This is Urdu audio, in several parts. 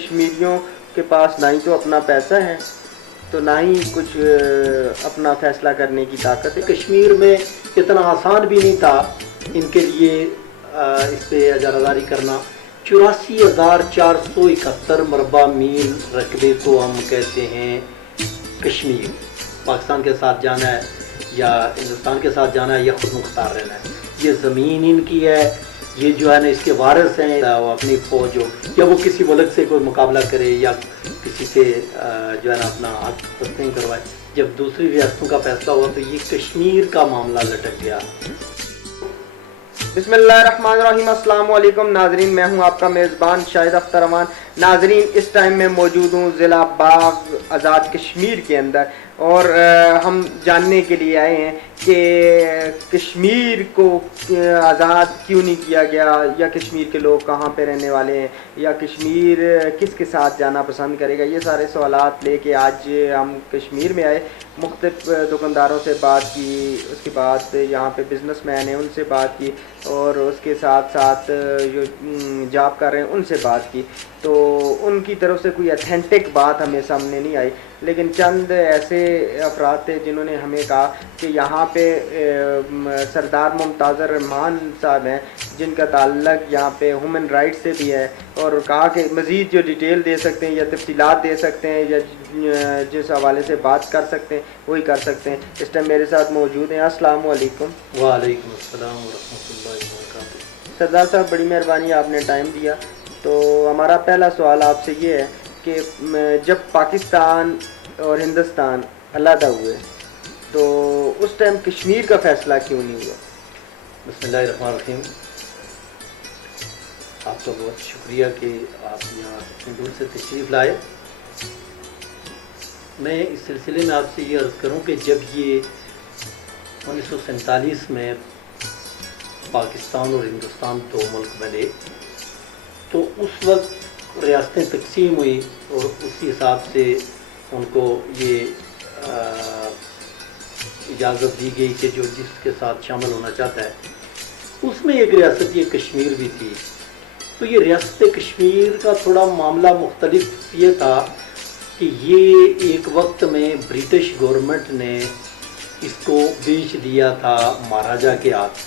کشمیریوں کے پاس نہ ہی تو اپنا پیسہ ہے تو نہ ہی کچھ اپنا فیصلہ کرنے کی طاقت ہے. کشمیر میں اتنا آسان بھی نہیں تھا ان کے لیے اس پہ اجارہ کرنا. 84,471 مربع میل رقبے کو ہم کہتے ہیں کشمیر. پاکستان کے ساتھ جانا ہے یا ہندوستان کے ساتھ جانا ہے یا خود مختار رہنا ہے. یہ زمین ان کی ہے, یہ جو ہے نا اس کے وارث ہیں. وہ اپنی فوج ہو یا وہ کسی ملک سے کوئی مقابلہ کرے یا کسی سے جو ہے نا اپنا حق تسلیم کروائے. جب دوسری ریاستوں کا فیصلہ ہوا تو یہ کشمیر کا معاملہ لٹک گیا. بسم اللہ الرحمن الرحیم. السلام علیکم ناظرین, میں ہوں آپ کا میزبان شاہد اختر امان. ناظرین, اس ٹائم میں موجود ہوں ضلع باغ آزاد کشمیر کے اندر, اور ہم جاننے کے لیے آئے ہیں کہ کشمیر کو آزاد کیوں نہیں کیا گیا, یا کشمیر کے لوگ کہاں پہ رہنے والے ہیں, یا کشمیر کس کے ساتھ جانا پسند کرے گا. یہ سارے سوالات لے کے آج ہم کشمیر میں آئے. مختلف دکانداروں سے بات کی, اس کے بعد یہاں پہ بزنس مین ہیں ان سے بات کی, اور اس کے ساتھ ساتھ جو جاب کر رہے ہیں ان سے بات کی. تو ان کی طرف سے کوئی اتھینٹک بات ہمیں سامنے نہیں آئی, لیکن چند ایسے افراد تھے جنہوں نے ہمیں کہا کہ یہاں پہ سردار ممتاز الرحمان صاحب ہیں جن کا تعلق یہاں پہ ہیومن رائٹ سے بھی ہے, اور کہا کہ مزید جو ڈیٹیل دے سکتے ہیں یا تفصیلات دے سکتے ہیں یا جس حوالے سے بات کر سکتے ہیں وہی کر سکتے ہیں. اس ٹائم میرے ساتھ موجود ہیں. السلام علیکم. وعلیکم السلام ورحمۃ اللہ وبرکاتہ. سردار صاحب, بڑی مہربانی آپ نے ٹائم دیا. تو ہمارا پہلا سوال آپ سے یہ ہے کہ جب پاکستان اور ہندوستان علیحدہ ہوئے تو اس ٹائم کشمیر کا فیصلہ کیوں نہیں ہوا؟ بسم اللہ الرحمن الرحیم. آپ کا بہت شکریہ کہ آپ یہاں اتنی دور سے تشریف لائے. میں اس سلسلے میں آپ سے یہ عرض کروں کہ جب یہ 1947 میں پاکستان اور ہندوستان دو ملک بنے تو اس وقت ریاستیں تقسیم ہوئی اور اسی حساب سے ان کو یہ اجازت دی گئی کہ جو جس کے ساتھ شامل ہونا چاہتا ہے. اس میں ایک ریاست یہ کشمیر بھی تھی. تو یہ ریاست کشمیر کا تھوڑا معاملہ مختلف یہ تھا کہ یہ ایک وقت میں برٹش گورنمنٹ نے اس کو بیچ دیا تھا مہاراجا کے ہاتھ.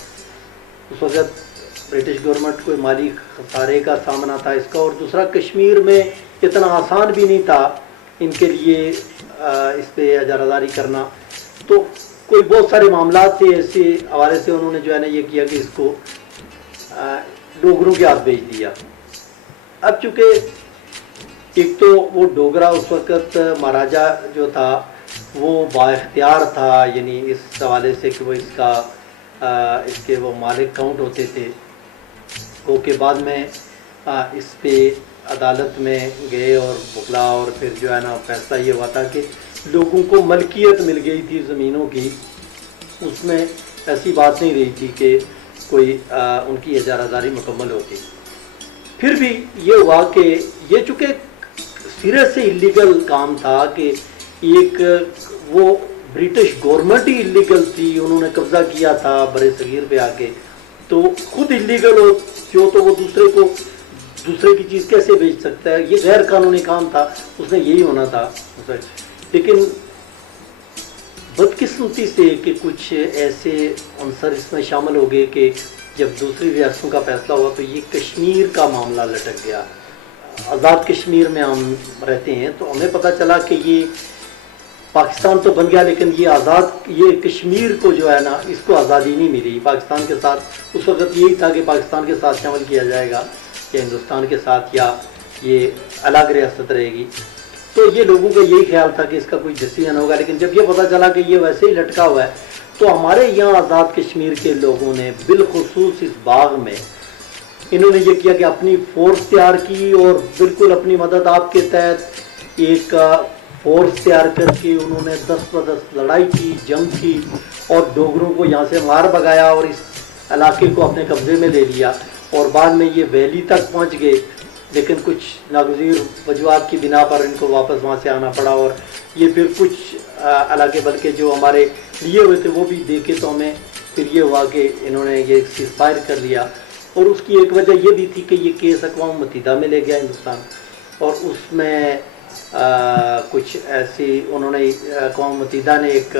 اس وقت برٹش گورنمنٹ کو مالی خسارے کا سامنا تھا اس کا, اور دوسرا کشمیر میں اتنا آسان بھی نہیں تھا ان کے لیے اس پہ اجارہ داری کرنا. تو کوئی بہت سارے معاملات تھے ایسے حوالے سے انہوں نے جو ہے نا یہ کیا کہ اس کو ڈوگروں کے ہاتھ بیچ دیا. اب چونکہ ایک تو وہ ڈوگرا اس وقت مہاراجا جو تھا وہ با اختیار تھا, یعنی اس حوالے سے کہ وہ اس کے وہ مالک کاؤنٹ ہوتے تھے. وہ کے بعد میں اس پہ عدالت میں گئے اور بکلا, اور پھر جو ہے نا فیصلہ یہ ہوا تھا کہ لوگوں کو ملکیت مل گئی تھی زمینوں کی. اس میں ایسی بات نہیں رہی تھی کہ کوئی ان کی اجارہ داری مکمل ہوتی. پھر بھی یہ ہوا کہ یہ چونکہ سرے سے اللیگل کام تھا کہ ایک وہ برٹش گورنمنٹ ہی اللیگل تھی, انہوں نے قبضہ کیا تھا برے صغیر پہ آ کے. تو خود اللیگل ہو جو تو وہ دوسرے کی چیز کیسے بیچ سکتا ہے, یہ غیر قانونی کام تھا, اس نے یہی ہونا تھا. لیکن بدقسمتی سے کہ کچھ ایسے عنصر اس میں شامل ہو گئے کہ جب دوسری ریاستوں کا فیصلہ ہوا تو یہ کشمیر کا معاملہ لٹک گیا. آزاد کشمیر میں ہم رہتے ہیں تو ہمیں پتہ چلا کہ یہ پاکستان تو بن گیا لیکن یہ کشمیر کو جو ہے نا اس کو آزادی نہیں ملی. پاکستان کے ساتھ اس وقت یہی تھا کہ پاکستان کے ساتھ شامل کیا جائے گا یا ہندوستان کے ساتھ, یا یہ الگ ریاست رہے گی. تو یہ لوگوں کا یہی خیال تھا کہ اس کا کوئی ڈیسیژن ہوگا. لیکن جب یہ پتہ چلا کہ یہ ویسے ہی لٹکا ہوا ہے تو ہمارے یہاں آزاد کشمیر کے لوگوں نے بالخصوص اس باغ میں انہوں نے یہ کیا کہ اپنی فورس تیار کی, اور بالکل اپنی مدد آپ کے تحت ایک فورس تیار کر کے انہوں نے 10 لڑائی کی, جنگ کی, اور ڈوگروں کو یہاں سے مار بگایا اور اس علاقے کو اپنے قبضے میں لے لیا. اور بعد میں یہ ویلی تک پہنچ گئے, لیکن کچھ ناگزیر وجوہات کی بنا پر ان کو واپس وہاں سے آنا پڑا. اور یہ پھر کچھ علاقے بلکہ جو ہمارے لیے ہوئے تھے وہ بھی دیکھے تو ہمیں پھر یہ ہوا کہ انہوں نے یہ سیز فائر کر لیا. اور اس کی ایک وجہ یہ بھی تھی کہ یہ کیس اقوام متحدہ میں لے گیا ہندوستان. اور اس میں کچھ ایسی انہوں نے اقوام متحدہ نے ایک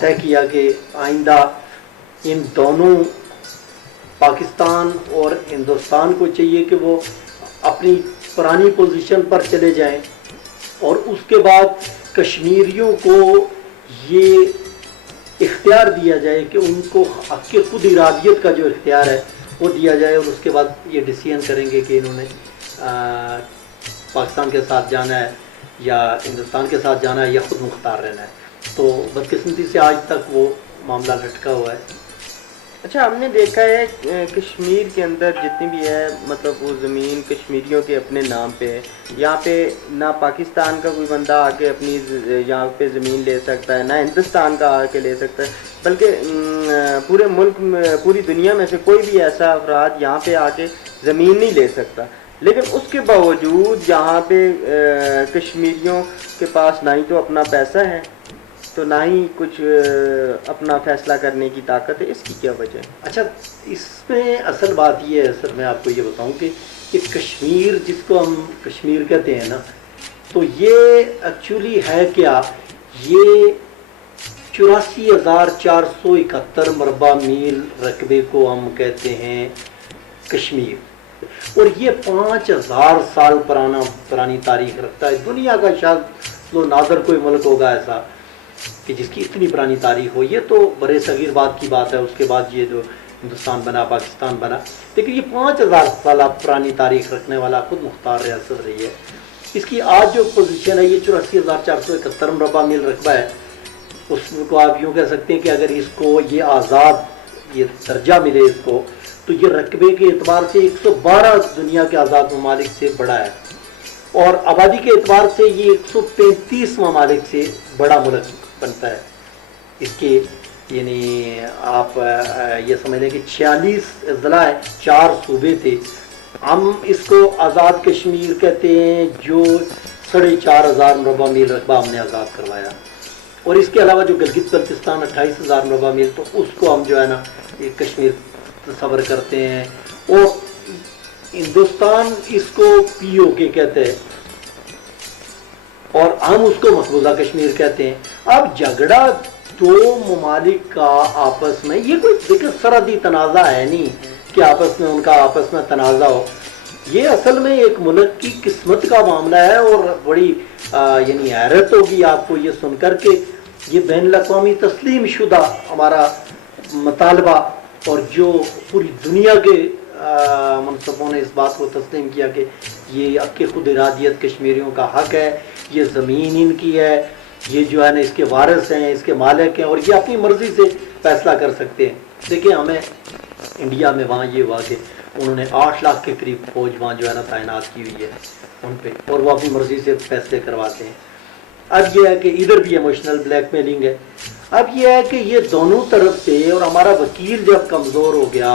طے کیا کہ آئندہ ان دونوں پاکستان اور ہندوستان کو چاہیے کہ وہ اپنی پرانی پوزیشن پر چلے جائیں، اور اس کے بعد کشمیریوں کو یہ اختیار دیا جائے کہ ان کو حق خود ارادیت کا جو اختیار ہے وہ دیا جائے، اور اس کے بعد یہ ڈیسیژن کریں گے کہ انہوں نے پاکستان کے ساتھ جانا ہے یا ہندوستان کے ساتھ جانا ہے یا خود مختار رہنا ہے۔ تو بدقسمتی سے آج تک وہ معاملہ لٹکا ہوا ہے۔ اچھا، ہم نے دیکھا ہے کشمیر کے اندر جتنی بھی ہے مطلب وہ زمین کشمیریوں کے اپنے نام پہ ہے، یہاں پہ نہ پاکستان کا کوئی بندہ آ کے اپنی یہاں پہ زمین لے سکتا ہے، نہ ہندوستان کا آ کے لے سکتا ہے، بلکہ پورے ملک میں پوری دنیا میں سے کوئی بھی ایسا افراد یہاں پہ آ کے زمین نہیں لے سکتا۔ لیکن اس کے باوجود یہاں پہ کشمیریوں کے پاس نہ ہی تو اپنا پیسہ ہے تو نہ ہی کچھ اپنا فیصلہ کرنے کی طاقت ہے، اس کی کیا وجہ ہے؟ اچھا، اس میں اصل بات یہ ہے سر، میں آپ کو یہ بتاؤں کہ کشمیر جس کو ہم کشمیر کہتے ہیں نا، تو یہ ایکچولی ہے کیا، یہ 84,471 مربع میل رقبے کو ہم کہتے ہیں کشمیر، اور یہ 5,000 سال پرانی تاریخ رکھتا ہے۔ دنیا کا شاید وہ نادر کوئی ملک ہوگا ایسا کہ جس کی اتنی پرانی تاریخ ہو۔ یہ تو برے صغیر بعد کی بات ہے، اس کے بعد یہ جو ہندوستان بنا، پاکستان بنا، لیکن یہ 5,000 سالہ پرانی تاریخ رکھنے والا خود مختار ریاست رہی ہے۔ اس کی آج جو پوزیشن ہے یہ 84,471 مربع میل رقبہ ہے۔ اس کو آپ یوں کہہ سکتے ہیں کہ اگر اس کو یہ آزاد یہ درجہ ملے اس کو، تو یہ رقبے کے اعتبار سے 112 دنیا کے آزاد ممالک سے بڑا ہے، اور آبادی کے اعتبار سے یہ 135 ممالک سے بڑا ملک بنتا ہے۔ اس کے یعنی آپ یہ سمجھ لیں کہ 46 اضلاع ہیں، 4 صوبے تھے۔ ہم اس کو آزاد کشمیر کہتے ہیں جو 4,500 مربع میل رقبہ ہم نے آزاد کروایا، اور اس کے علاوہ جو گلگت بلتستان 28,000 مربع میل، تو اس کو ہم جو ہے نا یہ کشمیر تصور کرتے ہیں، اور ہندوستان اس کو POK کہتے ہیں، اور ہم اس کو مقبوضہ کشمیر کہتے ہیں۔ اب جھگڑا دو ممالک کا آپس میں، یہ کوئی دیکھیں سرحدی تنازع ہے نہیں کہ آپس میں ان کا آپس میں تنازع ہو، یہ اصل میں ایک ملک کی قسمت کا معاملہ ہے، اور بڑی یعنی حیرت ہوگی آپ کو یہ سن کر کہ یہ بین الاقوامی تسلیم شدہ ہمارا مطالبہ، اور جو پوری دنیا کے منصفوں نے اس بات کو تسلیم کیا کہ یہ حق خود ارادیت کشمیریوں کا حق ہے، یہ زمین ان کی ہے، یہ جو ہے نا اس کے وارث ہیں، اس کے مالک ہیں، اور یہ اپنی مرضی سے فیصلہ کر سکتے ہیں۔ دیکھیں ہمیں انڈیا میں وہاں یہ ہوا کہ انہوں نے 8 لاکھ کے قریب فوج وہاں جو ہے نا تعینات کی ہوئی ہے ان پہ، اور وہ اپنی مرضی سے فیصلے کرواتے ہیں۔ اب یہ ہے کہ ادھر بھی ایموشنل بلیک میلنگ ہے۔ اب یہ ہے کہ یہ دونوں طرف سے، اور ہمارا وکیل جب کمزور ہو گیا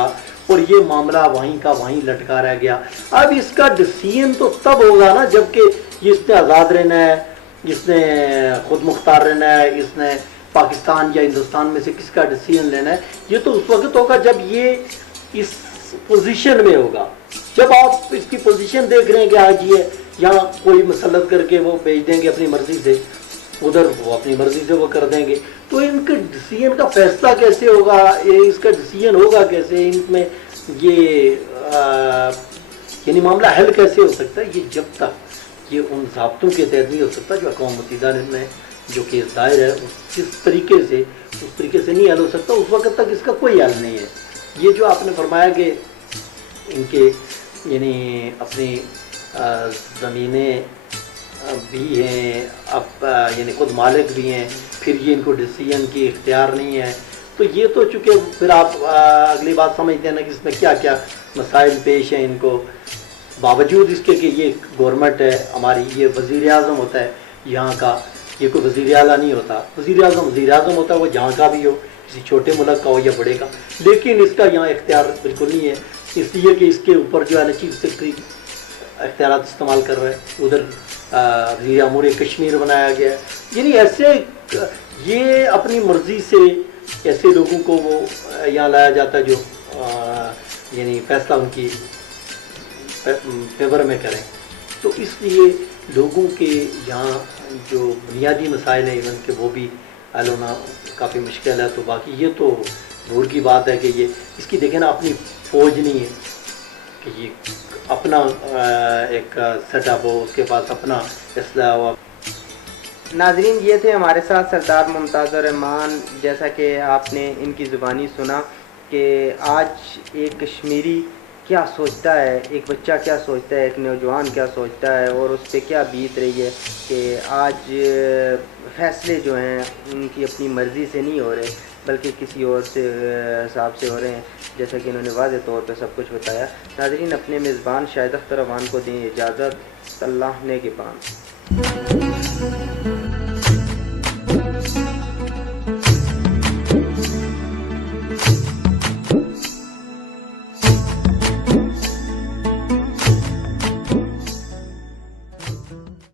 اور یہ معاملہ وہیں کا وہیں لٹکا رہ گیا، اب اس کا ڈیسیژن تو تب ہوگا نا جب کہ اس نے آزاد رہنا ہے، اس نے خود مختار رہنا ہے، اس نے پاکستان یا ہندوستان میں سے کس کا ڈیسیژن لینا ہے، یہ تو اس وقت ہوگا جب یہ اس پوزیشن میں ہوگا۔ جب آپ اس کی پوزیشن دیکھ رہے ہیں کہ آج یہ یہاں کوئی مسلط کر کے وہ بھیج دیں گے اپنی مرضی سے، ادھر وہ اپنی مرضی سے وہ کر دیں گے، تو ان کے ڈیسیژن کا فیصلہ کیسے ہوگا، اس کا ڈیسیژن ہوگا کیسے، ان میں یہ یعنی معاملہ حل کیسے ہو سکتا ہے؟ یہ جب تک یہ ان ضابطوں کے تحت نہیں ہو سکتا جو اقوام متحدہ نے جو کیس دائر ہے اس طریقے سے نہیں حل ہو سکتا، اس وقت تک اس کا کوئی حل نہیں ہے۔ یہ جو آپ نے فرمایا کہ ان کے یعنی اپنی زمینیں بھی ہیں، اب یعنی خود مالک بھی ہیں، پھر یہ ان کو ڈیسیژن کی اختیار نہیں ہے، تو یہ تو چونکہ پھر آپ اگلی بات سمجھتے ہیں نا کہ اس میں کیا کیا مسائل پیش ہیں ان کو، باوجود اس کے کہ یہ گورنمنٹ ہے ہماری، یہ وزیر اعظم ہوتا ہے یہاں کا، یہ کوئی وزیر اعلیٰ نہیں ہوتا، وزیر اعظم ہوتا ہے وہ جہاں کا بھی ہو، کسی چھوٹے ملک کا ہو یا بڑے کا، لیکن اس کا یہاں اختیار بالکل نہیں ہے، اس لیے کہ اس کے اوپر جو ہے نا چیف سیکرٹری اختیارات استعمال کر رہا ہے، ادھر وزیر امور کشمیر بنایا گیا ہے، یعنی ایسے یہ اپنی مرضی سے ایسے لوگوں کو وہ یہاں لایا جاتا ہے جو یعنی فیصلہ ان کی فیور میں کریں۔ تو اس لیے لوگوں کے یہاں جو بنیادی مسائل ہیں ایون کہ وہ بھی حل ہونا کافی مشکل ہے. تو باقی یہ تو دور کی بات ہے کہ یہ اس کی دیکھیں نا اپنی فوج نہیں ہے کہ یہ اپنا ایک سیٹ اپ ہو, اس کے پاس اپنا اسلحہ ہو. ناظرین یہ تھے ہمارے ساتھ سردار ممتاز الرحمان. جیسا کہ آپ نے ان کی زبانی سنا کہ آج ایک کشمیری کیا سوچتا ہے, ایک بچہ کیا سوچتا ہے, ایک نوجوان کیا سوچتا ہے, اور اس پہ کیا بیت رہی ہے کہ آج فیصلے جو ہیں ان کی اپنی مرضی سے نہیں ہو رہے بلکہ کسی اور سے حساب سے ہو رہے ہیں, جیسا کہ انہوں نے واضح طور پہ سب کچھ بتایا. ناظرین اپنے میزبان شاہد اختر امان کو دیں اجازت. اللہ نے کے پان.